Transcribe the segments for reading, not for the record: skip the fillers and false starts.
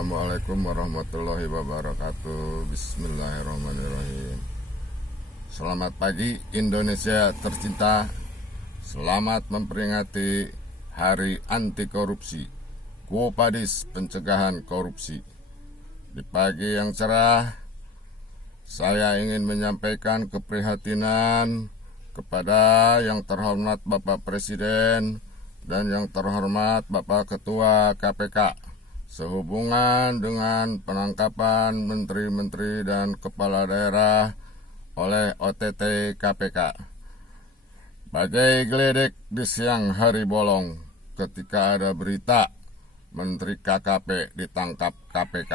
Assalamualaikum warahmatullahi wabarakatuh. Bismillahirrahmanirrahim. Selamat pagi Indonesia tercinta. Selamat memperingati Hari Anti Korupsi, Quo Vadis pencegahan korupsi. Di pagi yang cerah, saya ingin menyampaikan keprihatinan kepada yang terhormat Bapak Presiden dan yang terhormat Bapak Ketua KPK sehubungan dengan penangkapan menteri-menteri dan kepala daerah oleh OTT KPK. Bagai geledek di siang hari bolong ketika ada berita Menteri KKP ditangkap KPK.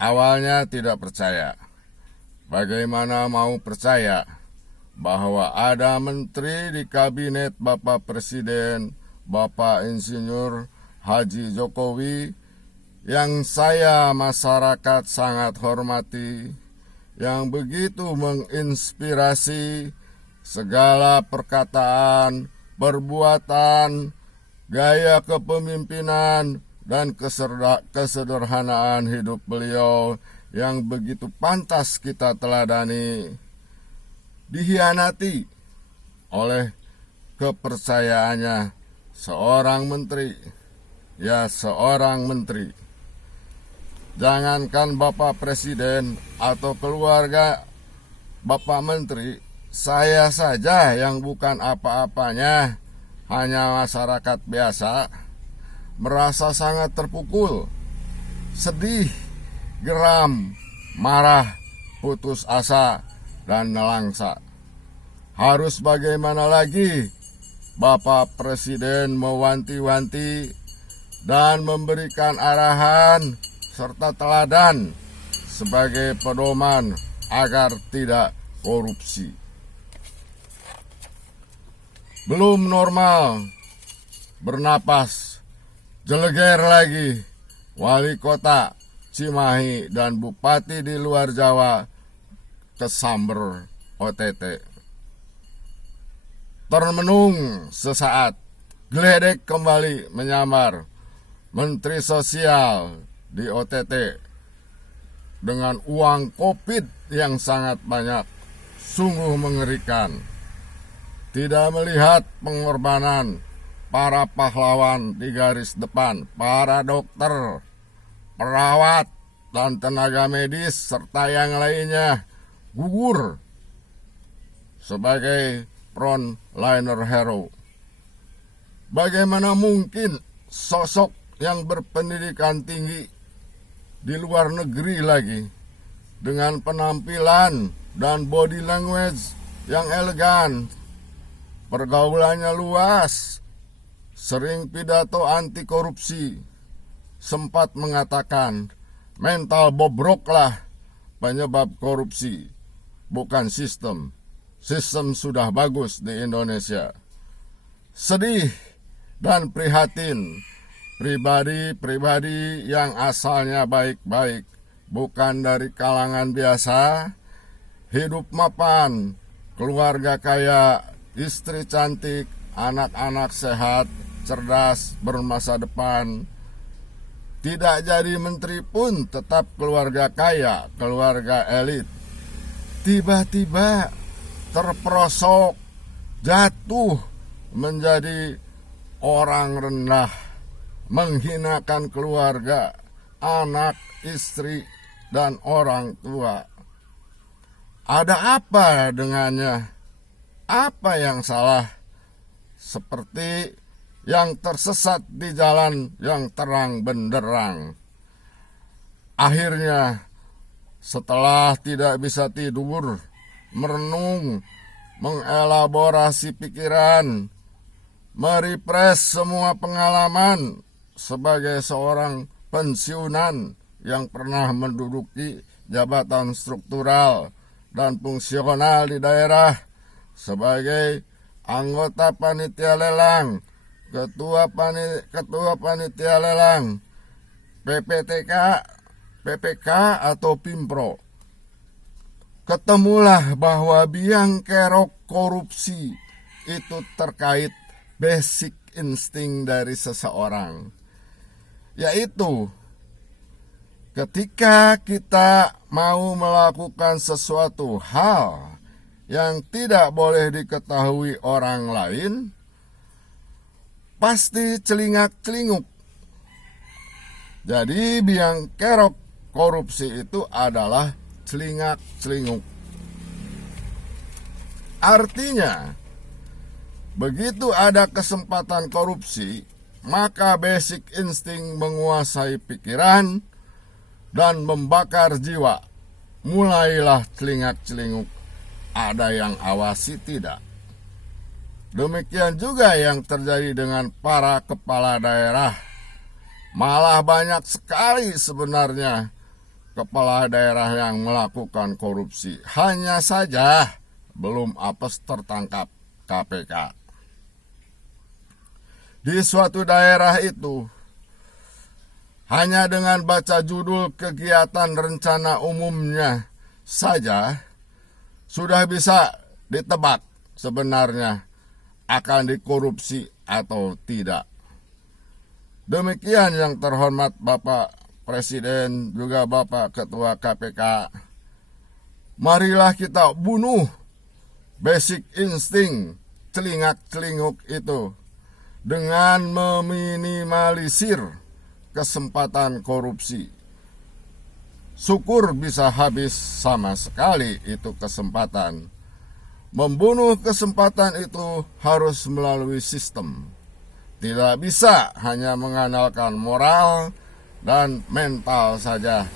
Awalnya tidak percaya. Bagaimana mau percaya bahwa ada menteri di kabinet Bapak Presiden, Bapak Insinyur Haji Jokowi, yang saya masyarakat sangat hormati, yang begitu menginspirasi segala perkataan, perbuatan, gaya kepemimpinan, dan kesederhanaan hidup beliau yang begitu pantas kita teladani, dihianati oleh kepercayaannya seorang menteri. Ya, seorang menteri. Jangankan Bapak Presiden atau keluarga Bapak Menteri, saya saja yang bukan apa-apanya, hanya masyarakat biasa, merasa sangat terpukul, sedih, geram, marah, putus asa, dan nelangsa. Harus bagaimana lagi Bapak Presiden mewanti-wanti dan memberikan arahan serta teladan sebagai pedoman agar tidak korupsi. Belum normal bernapas, jeleger lagi wali kota Cimahi dan bupati di luar Jawa kesamber OTT. Termenung sesaat, geledek kembali menyamar Menteri Sosial di OTT dengan uang COVID yang sangat banyak. Sungguh mengerikan. Tidak melihat pengorbanan para pahlawan di garis depan, para dokter, perawat, dan tenaga medis serta yang lainnya gugur sebagai frontliner hero. Bagaimana mungkin sosok yang berpendidikan tinggi di luar negeri lagi, dengan penampilan dan body language yang elegan, pergaulannya luas, sering pidato anti korupsi, sempat mengatakan mental bobroklah penyebab korupsi, bukan sistem. Sistem sudah bagus di Indonesia. Sedih dan prihatin pribadi-pribadi yang asalnya baik-baik, bukan dari kalangan biasa, hidup mapan, keluarga kaya, istri cantik, anak-anak sehat, cerdas, bermasa depan, tidak jadi menteri pun tetap keluarga kaya, keluarga elit, tiba-tiba terperosok, jatuh menjadi orang rendah, menghinakan keluarga, anak, istri, dan orang tua. Ada apa dengannya? Apa yang salah? Seperti yang tersesat di jalan yang terang benderang. Akhirnya, setelah tidak bisa tidur, merenung, mengelaborasi pikiran, merepres semua pengalaman sebagai seorang pensiunan yang pernah menduduki jabatan struktural dan fungsional di daerah sebagai anggota panitia lelang, ketua panitia lelang, PPTK, PPK atau Pimpro. Ketemulah bahwa biang kerok korupsi itu terkait basic insting dari seseorang, yaitu ketika kita mau melakukan sesuatu hal yang tidak boleh diketahui orang lain, pasti celingak-celinguk. Jadi biang kerok korupsi itu adalah celingak-celinguk. Artinya, begitu ada kesempatan korupsi, maka basic insting menguasai pikiran dan membakar jiwa. Mulailah celingak-celinguk, ada yang awasi tidak. Demikian juga yang terjadi dengan para kepala daerah. Malah banyak sekali sebenarnya kepala daerah yang melakukan korupsi. Hanya saja belum apes tertangkap KPK. Di suatu daerah itu, hanya dengan baca judul kegiatan rencana umumnya saja, sudah bisa ditebak sebenarnya akan dikorupsi atau tidak. Demikian yang terhormat Bapak Presiden, juga Bapak Ketua KPK. Marilah kita bunuh basic insting celingak-celinguk itu dengan meminimalisir kesempatan korupsi. Syukur bisa habis sama sekali itu kesempatan. Membunuh kesempatan itu harus melalui sistem. Tidak bisa hanya mengandalkan moral dan mental saja.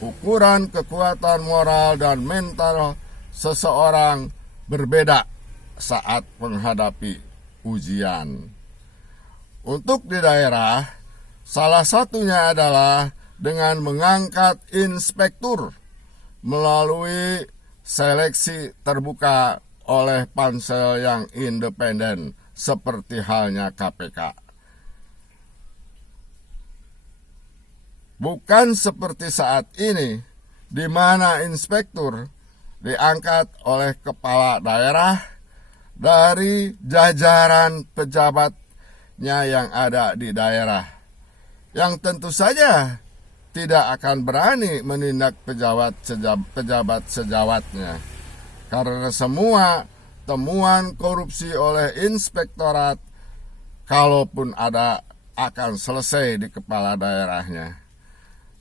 Ukuran kekuatan moral dan mental seseorang berbeda saat menghadapi ujian. Untuk di daerah, salah satunya adalah dengan mengangkat inspektur melalui seleksi terbuka oleh pansel yang independen seperti halnya KPK. Bukan seperti saat ini, di mana inspektur diangkat oleh kepala daerah dari jajaran pejabatnya yang ada di daerah, yang tentu saja tidak akan berani menindak pejabat sejawatnya, karena semua temuan korupsi oleh inspektorat, kalaupun ada, akan selesai di kepala daerahnya.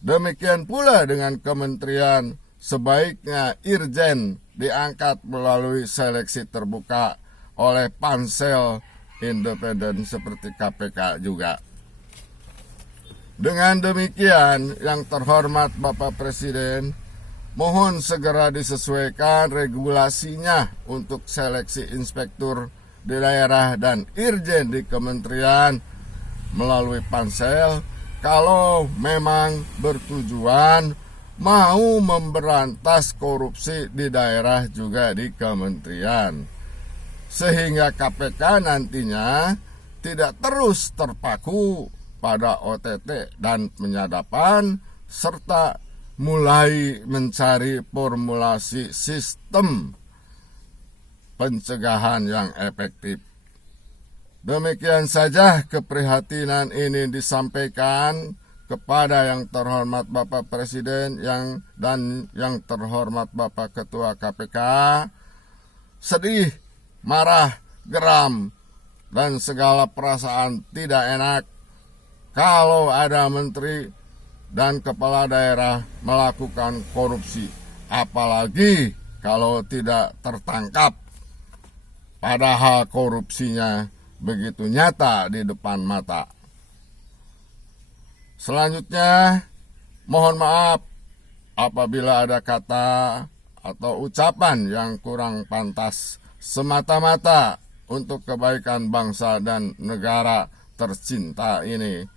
Demikian pula dengan kementerian, sebaiknya irjen diangkat melalui seleksi terbuka oleh pansel independen seperti KPK juga. Dengan demikian, yang terhormat Bapak Presiden, mohon segera disesuaikan regulasinya untuk seleksi inspektur di daerah dan irjen di kementerian melalui pansel, kalau memang bertujuan mau memberantas korupsi di daerah juga di kementerian. Sehingga KPK nantinya tidak terus terpaku pada OTT dan penyadapan, serta mulai mencari formulasi sistem pencegahan yang efektif. Demikian saja keprihatinan ini disampaikan kepada yang terhormat Bapak Presiden dan yang terhormat Bapak Ketua KPK. Sedih, marah, geram, dan segala perasaan tidak enak kalau ada menteri dan kepala daerah melakukan korupsi, apalagi kalau tidak tertangkap, padahal korupsinya begitu nyata di depan mata. Selanjutnya, mohon maaf apabila ada kata atau ucapan yang kurang pantas semata-mata untuk kebaikan bangsa dan negara tercinta ini.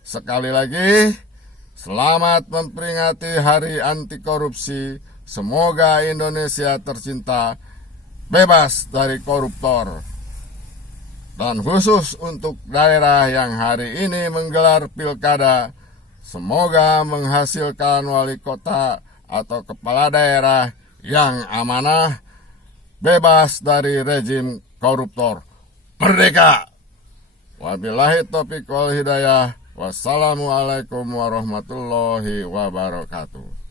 Sekali lagi, selamat memperingati Hari Anti Korupsi. Semoga Indonesia tercinta bebas dari koruptor. Dan khusus untuk daerah yang hari ini menggelar pilkada, semoga menghasilkan wali kota atau kepala daerah yang amanah, bebas dari rezim koruptor. Merdeka! Wabillahi taufiq wal hidayah. Wassalamualaikum warahmatullahi wabarakatuh.